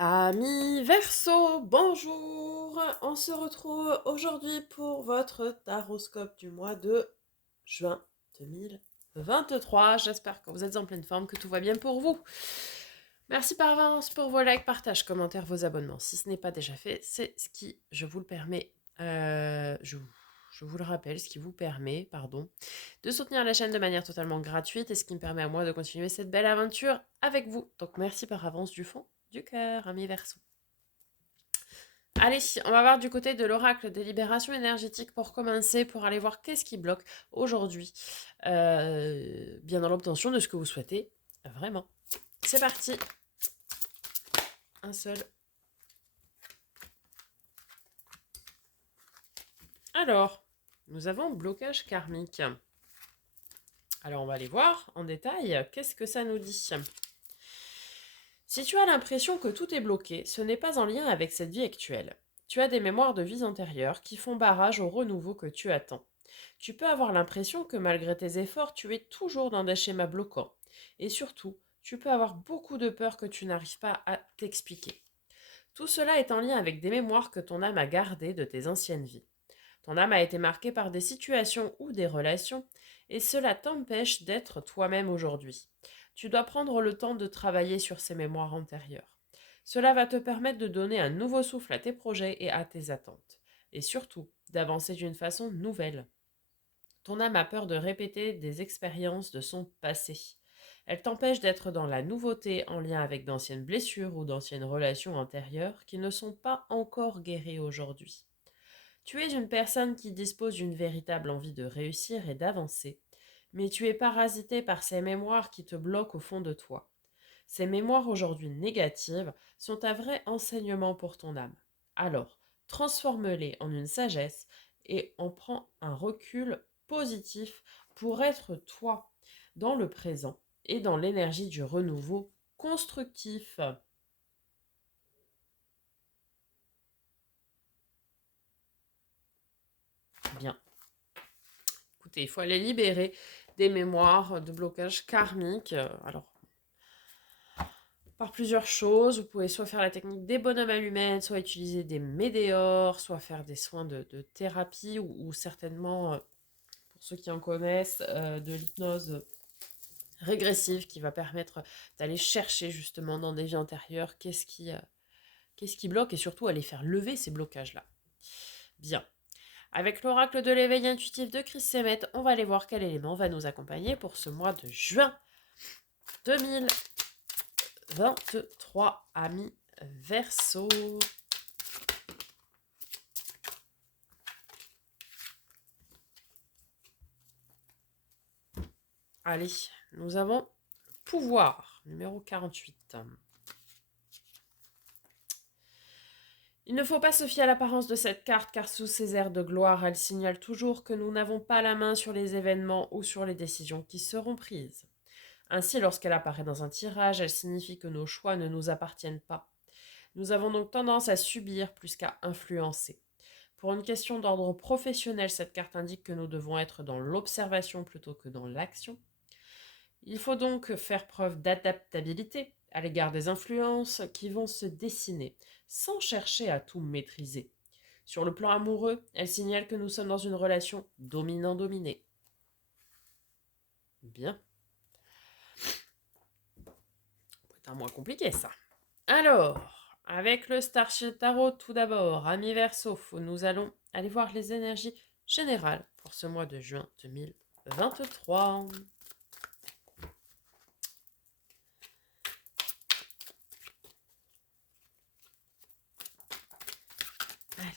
Amis Verseau, bonjour! On se retrouve aujourd'hui pour votre taroscope du mois de juin 2023. J'espère que vous êtes en pleine forme, que tout va bien pour vous. Merci par avance pour vos likes, partages, commentaires, vos abonnements. Si ce n'est pas déjà fait, c'est ce qui, je vous le permets, je vous le rappelle, ce qui vous permet, pardon, de soutenir la chaîne de manière totalement gratuite et ce qui me permet à moi de continuer cette belle aventure avec vous. Donc merci par avance du fond du cœur, amis Verseau. Allez, on va voir du côté de l'oracle des libérations énergétiques pour commencer, pour aller voir qu'est-ce qui bloque aujourd'hui, bien dans l'obtention de ce que vous souhaitez, vraiment. C'est parti. Un seul. Alors, nous avons blocage karmique. Alors, on va aller voir en détail qu'est-ce que ça nous dit. Si tu as l'impression que tout est bloqué, ce n'est pas en lien avec cette vie actuelle. Tu as des mémoires de vies antérieures qui font barrage au renouveau que tu attends. Tu peux avoir l'impression que malgré tes efforts, tu es toujours dans des schémas bloquants. Et surtout, tu peux avoir beaucoup de peur que tu n'arrives pas à t'expliquer. Tout cela est en lien avec des mémoires que ton âme a gardées de tes anciennes vies. Ton âme a été marquée par des situations ou des relations, et cela t'empêche d'être toi-même aujourd'hui. Tu dois prendre le temps de travailler sur ces mémoires antérieures. Cela va te permettre de donner un nouveau souffle à tes projets et à tes attentes, et surtout d'avancer d'une façon nouvelle. Ton âme a peur de répéter des expériences de son passé. Elle t'empêche d'être dans la nouveauté en lien avec d'anciennes blessures ou d'anciennes relations antérieures qui ne sont pas encore guéries aujourd'hui. Tu es une personne qui dispose d'une véritable envie de réussir et d'avancer, mais tu es parasité par ces mémoires qui te bloquent au fond de toi. Ces mémoires aujourd'hui négatives sont un vrai enseignement pour ton âme. Alors, transforme-les en une sagesse et en prends un recul positif pour être toi dans le présent et dans l'énergie du renouveau constructif. Bien. Écoutez, il faut aller libérer des mémoires de blocage karmique. Alors, par plusieurs choses. Vous pouvez soit faire la technique des bonhommes allumettes, soit utiliser des météores, soit faire des soins de thérapie ou certainement, pour ceux qui en connaissent, de l'hypnose régressive qui va permettre d'aller chercher justement dans des vies antérieures qu'est-ce qui bloque et surtout aller faire lever ces blocages-là. Bien. Avec l'oracle de l'éveil intuitif de Chris Semet, on va aller voir quel élément va nous accompagner pour ce mois de juin 2023, amis Verseau. Allez, nous avons pouvoir, numéro 48. Il ne faut pas se fier à l'apparence de cette carte car sous ses airs de gloire, elle signale toujours que nous n'avons pas la main sur les événements ou sur les décisions qui seront prises. Ainsi, lorsqu'elle apparaît dans un tirage, elle signifie que nos choix ne nous appartiennent pas. Nous avons donc tendance à subir plus qu'à influencer. Pour une question d'ordre professionnel, cette carte indique que nous devons être dans l'observation plutôt que dans l'action. Il faut donc faire preuve d'adaptabilité à l'égard des influences qui vont se dessiner, sans chercher à tout maîtriser. Sur le plan amoureux, elle signale que nous sommes dans une relation dominant-dominé. Bien. C'est un mois compliqué ça. Alors, avec le Starship Tarot tout d'abord, amis Verseau, nous allons aller voir les énergies générales pour ce mois de juin 2023. Allez.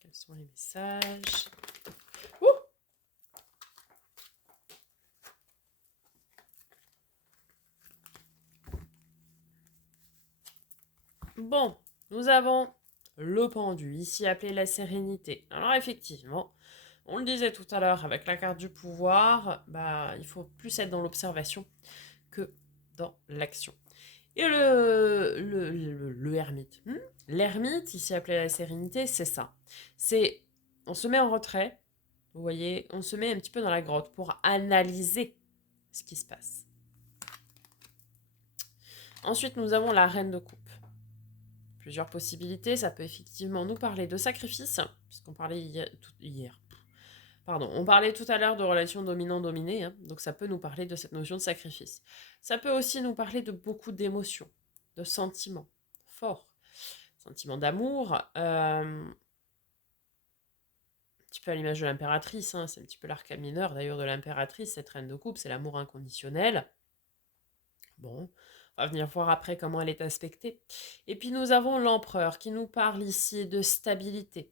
Quels sont les messages? Ouh. Bon, nous avons le pendu, ici appelé la sérénité. Alors effectivement, on le disait tout à l'heure avec la carte du pouvoir, il faut plus être dans l'observation que dans l'action. Et le ermite. L'ermite, ici appelé la sérénité, c'est ça. C'est, on se met en retrait, vous voyez, on se met un petit peu dans la grotte pour analyser ce qui se passe. Ensuite, nous avons la reine de coupe. Plusieurs possibilités. Ça peut effectivement nous parler de sacrifice, puisqu'on parlait hier. Pardon, on parlait tout à l'heure de relation dominant-dominé, hein, donc ça peut nous parler de cette notion de sacrifice. Ça peut aussi nous parler de beaucoup d'émotions, de sentiments forts, sentiments d'amour, un petit peu à l'image de l'impératrice, hein, c'est un petit peu l'arcane mineur d'ailleurs de l'impératrice, cette reine de coupe, c'est l'amour inconditionnel. Bon, on va venir voir après comment elle est aspectée. Et puis nous avons l'empereur qui nous parle ici de stabilité,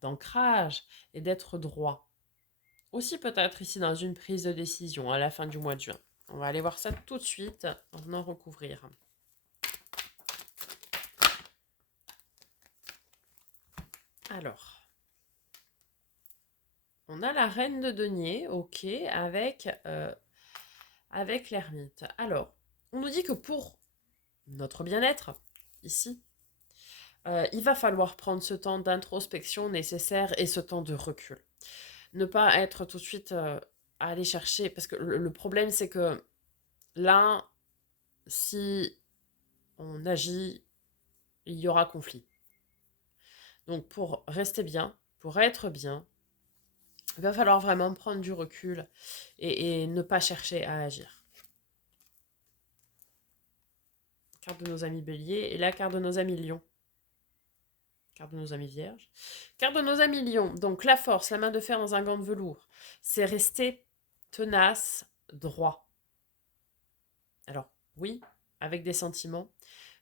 d'ancrage et d'être droit. Aussi peut-être ici dans une prise de décision à la fin du mois de juin. On va aller voir ça tout de suite en venant recouvrir. Alors, on a la reine de denier, ok, avec l'ermite. Alors, on nous dit que pour notre bien-être, ici, il va falloir prendre ce temps d'introspection nécessaire et ce temps de recul. Ne pas être tout de suite à aller chercher, parce que le problème c'est que là, si on agit, il y aura conflit. Donc pour rester bien, pour être bien, il va falloir vraiment prendre du recul et ne pas chercher à agir. Carte de nos amis béliers et la carte de nos amis lions. Carte de nos amis vierges. Carte de nos amis lions. Donc la force, la main de fer dans un gant de velours. C'est rester tenace, droit. Alors oui, avec des sentiments.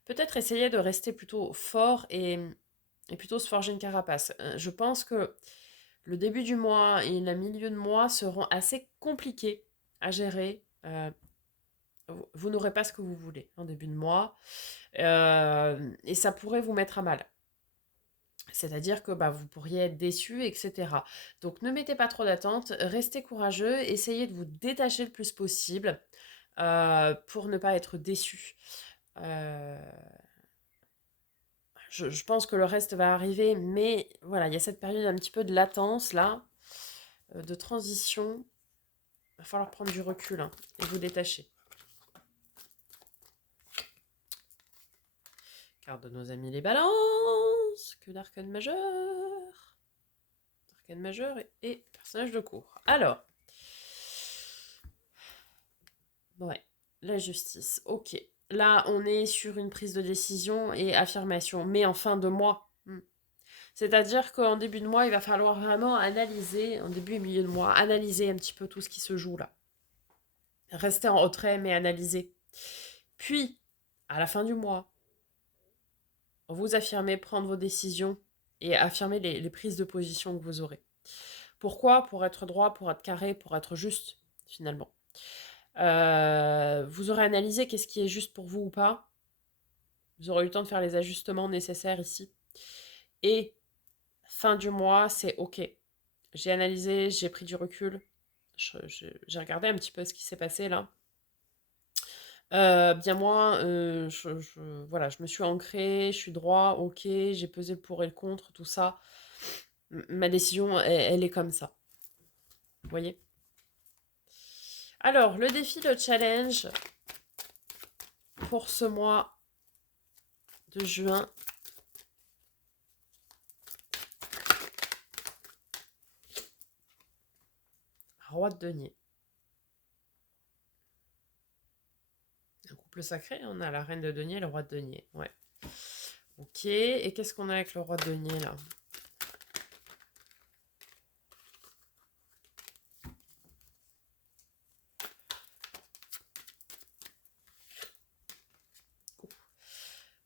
Peut-être essayer de rester plutôt fort et plutôt se forger une carapace. Je pense que le début du mois et le milieu de mois seront assez compliqués à gérer. Vous n'aurez pas ce que vous voulez en début de mois. Et ça pourrait vous mettre à mal. C'est-à-dire que vous pourriez être déçu, etc. Donc ne mettez pas trop d'attentes, restez courageux, essayez de vous détacher le plus possible pour ne pas être déçu. Je pense que le reste va arriver, mais voilà, il y a cette période un petit peu de latence là, de transition. Il va falloir prendre du recul hein, et vous détacher. Carte de nos amis les balances, que d'arcane majeur. Arcane majeur et personnage de cour. Alors, ouais, la justice, ok. Là, on est sur une prise de décision et affirmation, mais en fin de mois. C'est-à-dire qu'en début de mois, il va falloir vraiment analyser, en début et milieu de mois, analyser un petit peu tout ce qui se joue là. Rester en retrait, mais analyser. Puis, à la fin du mois, vous affirmez, prendre vos décisions et affirmer les prises de position que vous aurez. Pourquoi? Pour être droit, pour être carré, pour être juste, finalement. Vous aurez analysé qu'est-ce qui est juste pour vous ou pas. Vous aurez eu le temps de faire les ajustements nécessaires ici. Et fin du mois, c'est OK. J'ai analysé, j'ai pris du recul. J'ai regardé un petit peu ce qui s'est passé là. Bien moi, voilà, je me suis ancrée, je suis droit, OK, j'ai pesé le pour et le contre, tout ça. Ma décision, elle est comme ça. Vous voyez? Alors, le défi, le challenge pour ce mois de juin. Roi de denier. Un couple sacré, on a la reine de denier et le roi de denier. Ouais. Ok, et qu'est-ce qu'on a avec le roi de denier là?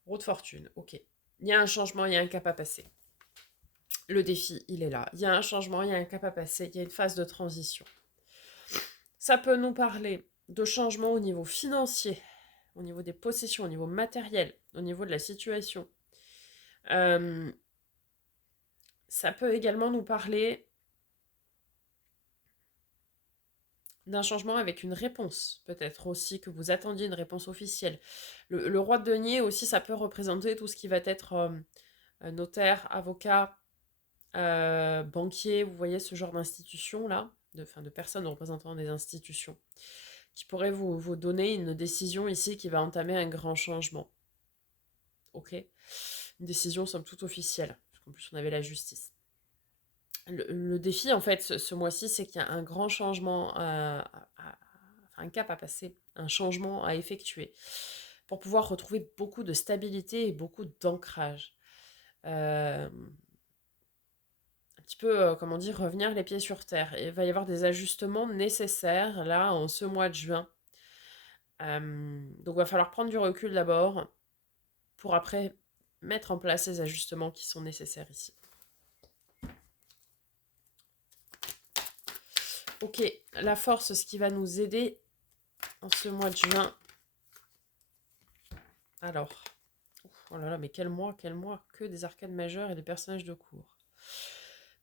Roue de fortune, ok. Il y a un changement, il y a un cap à passer. Le défi, il est là. Il y a un changement, il y a un cap à passer, il y a une phase de transition. Ça peut nous parler de changement au niveau financier, au niveau des possessions, au niveau matériel, au niveau de la situation. Ça peut également nous parler d'un changement avec une réponse, peut-être aussi que vous attendiez une réponse officielle. Le roi de denier aussi, ça peut représenter tout ce qui va être notaire, avocat, banquier, vous voyez ce genre d'institution-là, de personnes représentant des institutions. qui pourrait vous donner une décision ici qui va entamer un grand changement. Ok? Une décision somme toute officielle, parce qu'en plus on avait la justice. Le défi, en fait, ce mois-ci, c'est qu'il y a un grand changement, un cap à passer, un changement à effectuer, pour pouvoir retrouver beaucoup de stabilité et beaucoup d'ancrage. Un petit peu, comment dire, revenir les pieds sur terre. Et il va y avoir des ajustements nécessaires, là, en ce mois de juin. Donc, il va falloir prendre du recul d'abord, pour après mettre en place les ajustements qui sont nécessaires ici. Ok, la force, ce qui va nous aider en ce mois de juin. Alors, oh là là, mais quel mois, que des arcades majeures et des personnages de cour.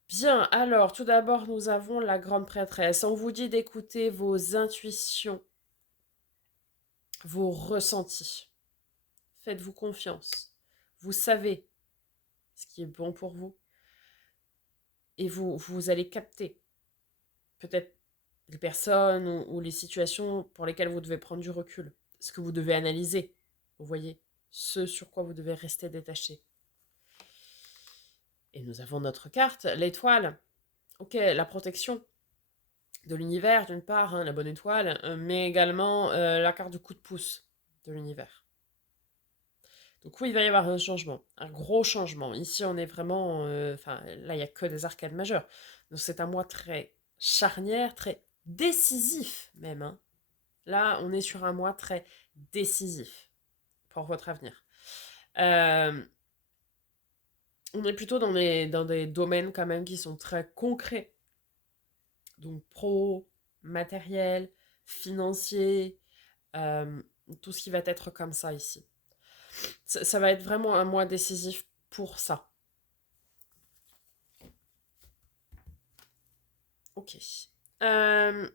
Bien, alors, tout d'abord, nous avons la grande prêtresse. On vous dit d'écouter vos intuitions, vos ressentis. Faites-vous confiance. Vous savez ce qui est bon pour vous. Et vous allez capter peut-être les personnes ou les situations pour lesquelles vous devez prendre du recul. Ce que vous devez analyser. Vous voyez, ce sur quoi vous devez rester détaché. Et nous avons notre carte, l'étoile. Ok, la protection de l'univers, d'une part, hein, la bonne étoile, mais également la carte du coup de pouce de l'univers. Donc oui, il va y avoir un changement, un gros changement. Ici, on est vraiment... là, il n'y a que des arcades majeures. Donc c'est un mois très charnière, très décisif même. Hein. Là, on est sur un mois très décisif pour votre avenir. On est plutôt dans des domaines quand même qui sont très concrets. Donc pro, matériel, financier, tout ce qui va être comme ça ici. Ça va être vraiment un mois décisif pour ça. Ok. Ben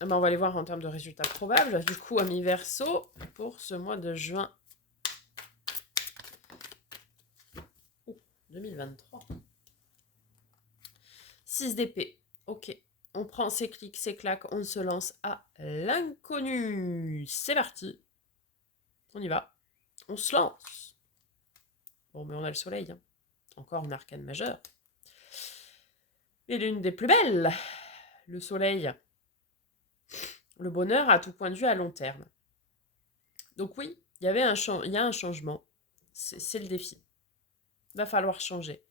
on va aller voir en termes de résultats probables. Du coup, ami Verseau, pour ce mois de juin 2023. 6 d'épée. Ok. On prend ses clics, ses claques, on se lance à l'inconnu. C'est parti. On y va. On se lance. Bon, mais on a le soleil. Hein. Encore une arcane majeure. Et l'une des plus belles, le soleil. Le bonheur à tout point de vue à long terme. Donc oui, il y a un changement. C'est le défi. Va falloir changer.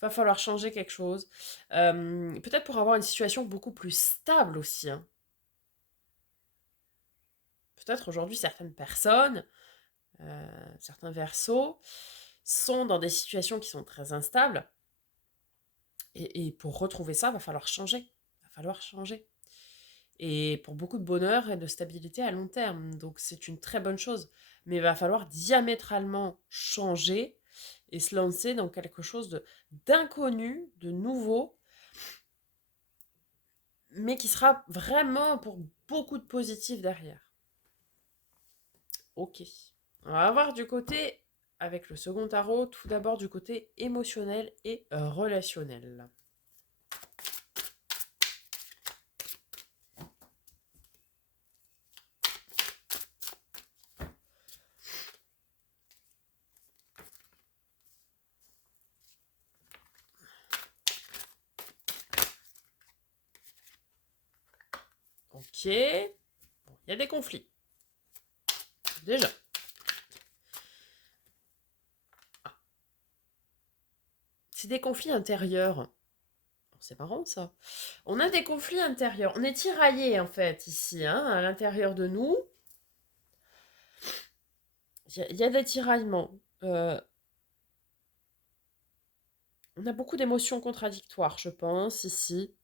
Va falloir changer quelque chose. Peut-être pour avoir une situation beaucoup plus stable aussi. Hein. Peut-être aujourd'hui, certaines personnes, certains versos, sont dans des situations qui sont très instables. Et pour retrouver ça, va falloir changer. Va falloir changer. Et pour beaucoup de bonheur et de stabilité à long terme. Donc c'est une très bonne chose. Mais il va falloir diamétralement changer et se lancer dans quelque chose d'inconnu, de nouveau, mais qui sera vraiment pour beaucoup de positif derrière. Ok. On va voir du côté, avec le second tarot, tout d'abord du côté émotionnel et relationnel. Ok. Bon, il y a des conflits. Déjà. Ah. C'est des conflits intérieurs. C'est marrant ça. On a des conflits intérieurs. On est tiraillés en fait ici, hein, à l'intérieur de nous. Il y a des tiraillements. On a beaucoup d'émotions contradictoires, je pense, ici.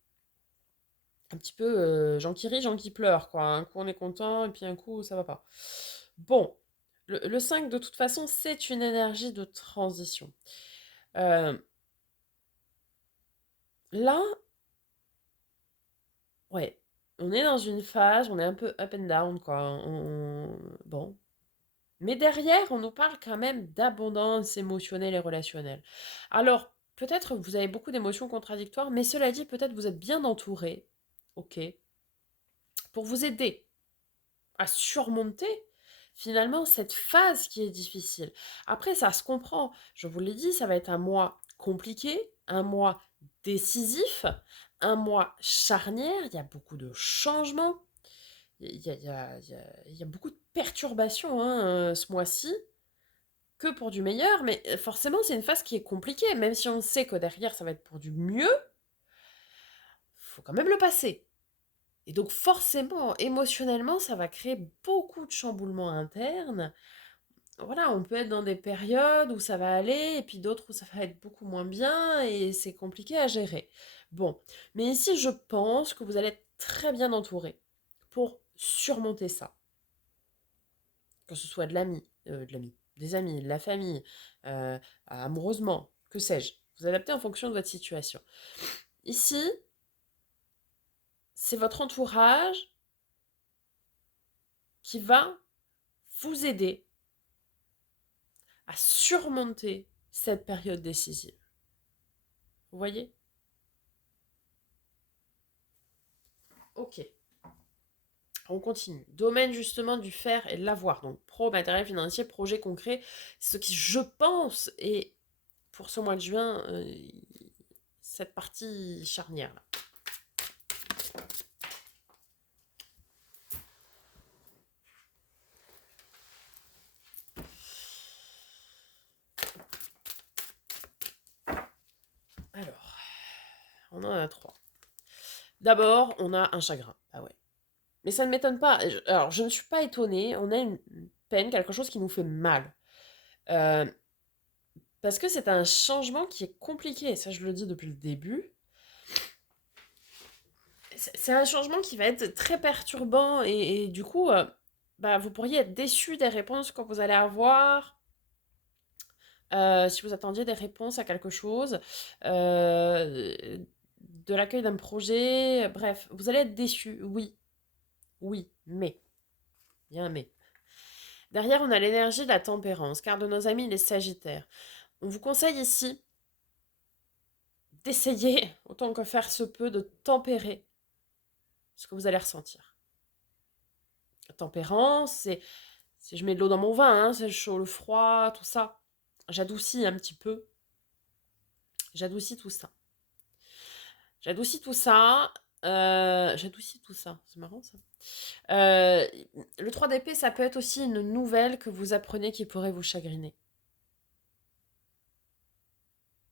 Un petit peu gens qui rient, gens qui pleurent, quoi. Un coup on est content et puis un coup ça va pas. Bon, le 5 de toute façon c'est une énergie de transition. Là, ouais, on est dans une phase, on est un peu up and down, quoi. Bon. Mais derrière, on nous parle quand même d'abondance émotionnelle et relationnelle. Alors, peut-être vous avez beaucoup d'émotions contradictoires, mais cela dit, peut-être vous êtes bien entouré. Ok. pour vous aider à surmonter finalement cette phase qui est difficile. Après, ça se comprend. Je vous l'ai dit, ça va être un mois compliqué, un mois décisif, un mois charnière. Il y a beaucoup de changements. Il y a beaucoup de perturbations hein, ce mois-ci, que pour du meilleur, mais forcément c'est une phase qui est compliquée, même si on sait que derrière ça va être pour du mieux, faut quand même le passer. Et donc forcément, émotionnellement, ça va créer beaucoup de chamboulements internes. Voilà, on peut être dans des périodes où ça va aller, et puis d'autres où ça va être beaucoup moins bien, et c'est compliqué à gérer. Bon, mais ici je pense que vous allez être très bien entouré pour surmonter ça. Que ce soit des amis, de la famille, amoureusement, que sais-je. Vous adaptez en fonction de votre situation. Ici, c'est votre entourage qui va vous aider à surmonter cette période décisive. Vous voyez? Ok. On continue. Domaine justement du faire et de l'avoir. Donc pro, matériel financier, projet concret. Ce qui, je pense, est pour ce mois de juin, cette partie charnière là. Alors, on en a 3. D'abord, on a un chagrin. Ah ouais. Mais ça ne m'étonne pas. Alors, je ne suis pas étonnée. On a une peine, quelque chose qui nous fait mal. Euh, Parce que c'est un changement qui est compliqué. Et ça, je le dis depuis le début. C'est un changement qui va être très perturbant. Et du coup, bah, vous pourriez être déçu des réponses que vous allez avoir. Si vous attendiez des réponses à quelque chose. De l'accueil d'un projet. Bref, vous allez être déçu. Oui. Oui. Mais. Il y a un mais. Derrière, on a l'énergie de la tempérance, car de nos amis les Sagittaires. On vous conseille ici d'essayer, autant que faire se peut, de tempérer ce que vous allez ressentir. La tempérance, c'est si je mets de l'eau dans mon vin, hein, c'est le chaud, le froid, tout ça. J'adoucis un petit peu. J'adoucis tout ça. J'adoucis tout ça. J'adoucis tout ça. C'est marrant ça. Le 3 d'épée, ça peut être aussi une nouvelle que vous apprenez qui pourrait vous chagriner.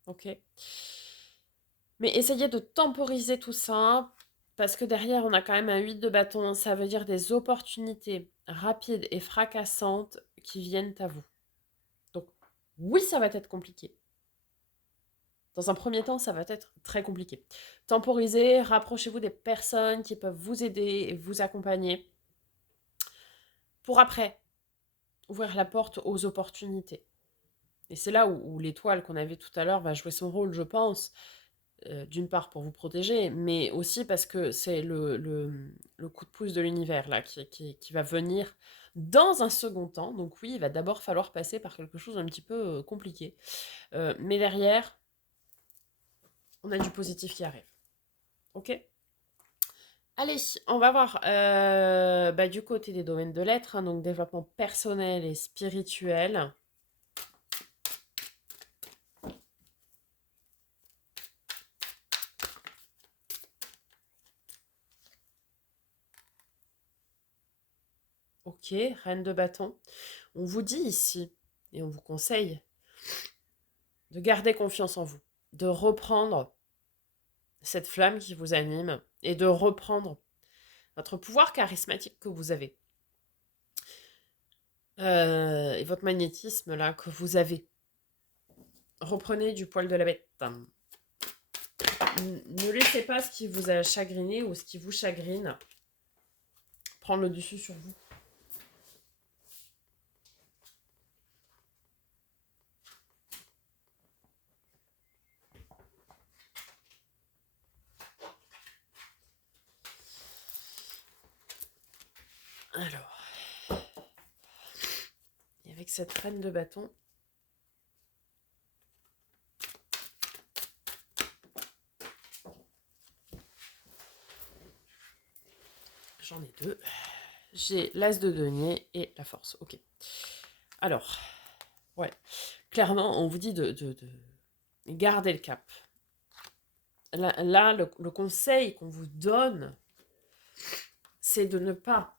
Ok. Mais essayez de temporiser tout ça, parce que derrière, on a quand même un 8 de bâton. Ça veut dire des opportunités rapides et fracassantes qui viennent à vous. Donc, oui, ça va être compliqué. Dans un premier temps, ça va être très compliqué. Temporisez, rapprochez-vous des personnes qui peuvent vous aider et vous accompagner pour après ouvrir la porte aux opportunités. Et c'est là où l'étoile qu'on avait tout à l'heure va jouer son rôle, je pense. D'une part pour vous protéger, mais aussi parce que c'est le coup de pouce de l'univers là qui va venir dans un second temps. Donc oui, il va d'abord falloir passer par quelque chose un petit peu compliqué. Mais derrière, on a du positif qui arrive. Ok. Allez, on va voir du côté des domaines de l'être, hein, donc développement personnel et spirituel. Ok, reine de bâton. On vous dit ici, et on vous conseille, de garder confiance en vous, de reprendre cette flamme qui vous anime et de reprendre votre pouvoir charismatique que vous avez. Et votre magnétisme là que vous avez. Reprenez du poil de la bête. Ne laissez pas ce qui vous a chagriné ou ce qui vous chagrine prendre le dessus sur vous. Alors, et avec cette reine de bâton, j'en ai les deux. J'ai l'as de denier et la force. Ok. Alors, ouais. Clairement, on vous dit de garder le cap. Là, le conseil qu'on vous donne, c'est de ne pas...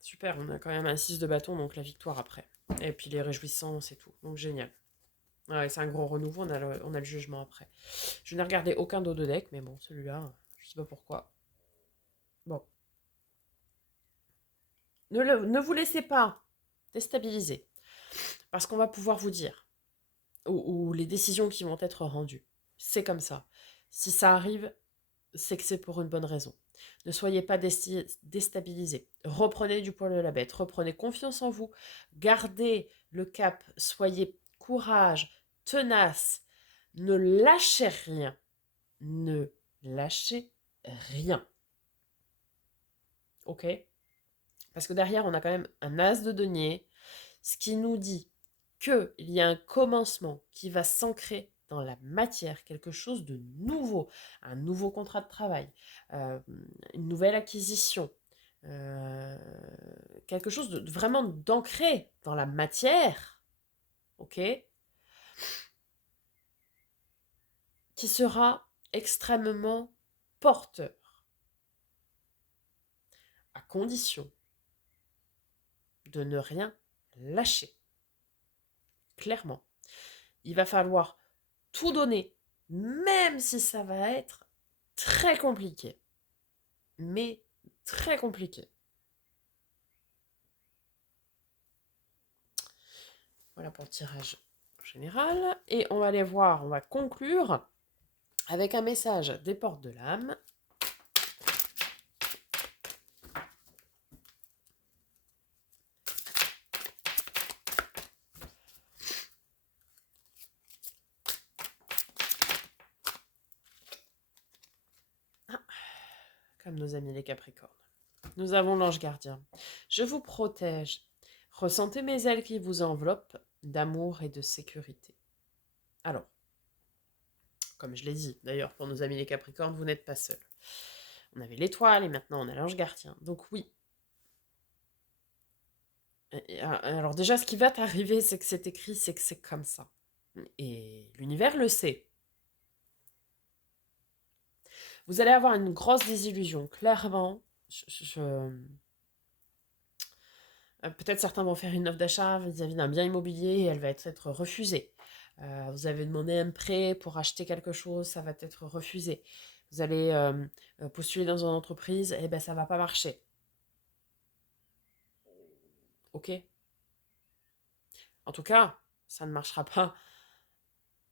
Super, on a quand même un 6 de bâton, donc la victoire après. Et puis les réjouissances et tout. Donc génial. Ouais, c'est un gros renouveau, on a le jugement après. Je n'ai regardé aucun dos de deck, mais bon, celui-là, je sais pas pourquoi. Bon. Ne vous laissez pas déstabiliser. Parce qu'on va pouvoir vous dire, ou les décisions qui vont être rendues. C'est comme ça. Si ça arrive, c'est que c'est pour une bonne raison. Ne soyez pas déstabilisés. Reprenez du poil de la bête. Reprenez confiance en vous. Gardez le cap. Soyez courage, tenace. Ne lâchez rien. Ne lâchez rien. Ok? Parce que derrière, on a quand même un as de denier, ce qui nous dit qu'il y a un commencement qui va s'ancrer dans la matière, quelque chose de nouveau, un nouveau contrat de travail, une nouvelle acquisition, euh, quelque chose de vraiment d'ancré dans la matière, ok, qui sera extrêmement porteur, à condition de ne rien lâcher. Clairement. Il va falloir tout donner, même si ça va être très compliqué. Mais très compliqué. Voilà pour le tirage général. Et on va aller voir, on va conclure avec un message des portes de l'âme. Comme nos amis les Capricornes. Nous avons l'ange gardien. Je vous protège. Ressentez mes ailes qui vous enveloppent d'amour et de sécurité. Alors, comme je l'ai dit, d'ailleurs, pour nos amis les Capricornes, vous n'êtes pas seuls. On avait l'étoile et maintenant on a l'ange gardien. Donc oui. Alors déjà, ce qui va t'arriver, c'est que c'est écrit, c'est que c'est comme ça. Et l'univers le sait. Vous allez avoir une grosse désillusion, clairement. Peut-être certains vont faire une offre d'achat vis-à-vis d'un bien immobilier et elle va être refusée. Vous avez demandé un prêt pour acheter quelque chose, ça va être refusé. Vous allez postuler dans une entreprise, et ben ça va pas marcher. Ok? En tout cas, ça ne marchera pas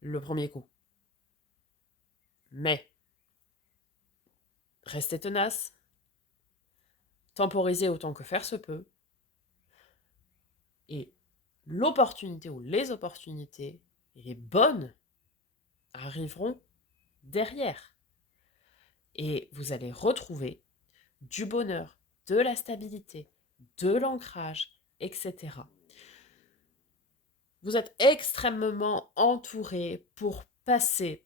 le premier coup. Mais restez tenace, temporisez autant que faire se peut, et l'opportunité ou les opportunités, et les bonnes, arriveront derrière. Et vous allez retrouver du bonheur, de la stabilité, de l'ancrage, etc. Vous êtes extrêmement entouré pour passer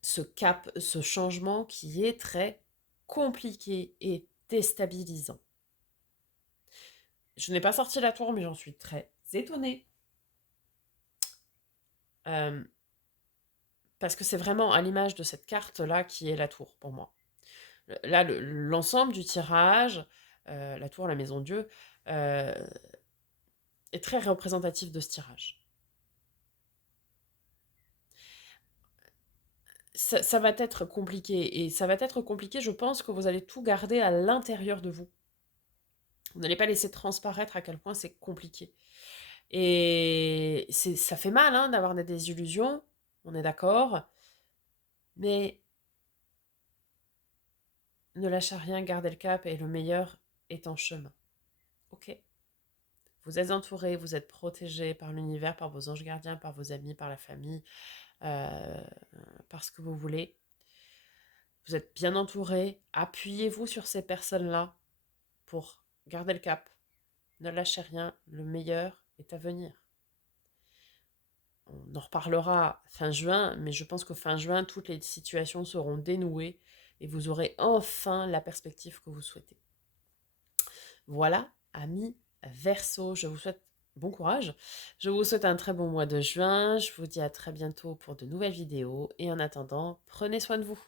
ce cap, ce changement qui est très compliqué et déstabilisant. Je n'ai pas sorti la tour, mais j'en suis très étonnée. Parce que c'est vraiment à l'image de cette carte-là qui est la tour pour moi. Là, l'ensemble du tirage, la tour, la maison Dieu, est très représentatif de ce tirage. Ça va être compliqué. Et ça va être compliqué, je pense que vous allez tout garder à l'intérieur de vous. Vous n'allez pas laisser transparaître à quel point c'est compliqué. Et ça fait mal hein, d'avoir des désillusions, on est d'accord. Mais ne lâchez rien, gardez le cap et le meilleur est en chemin. Ok? Vous êtes entouré, vous êtes protégé par l'univers, par vos anges gardiens, par vos amis, par la famille, par ce que vous voulez. Vous êtes bien entouré. Appuyez-vous sur ces personnes-là pour garder le cap. Ne lâchez rien, le meilleur est à venir. On en reparlera fin juin, mais je pense que fin juin, toutes les situations seront dénouées et vous aurez enfin la perspective que vous souhaitez. Voilà, amis Verseau, je vous souhaite bon courage. Je vous souhaite un très bon mois de juin. Je vous dis à très bientôt pour de nouvelles vidéos. Et en attendant, prenez soin de vous.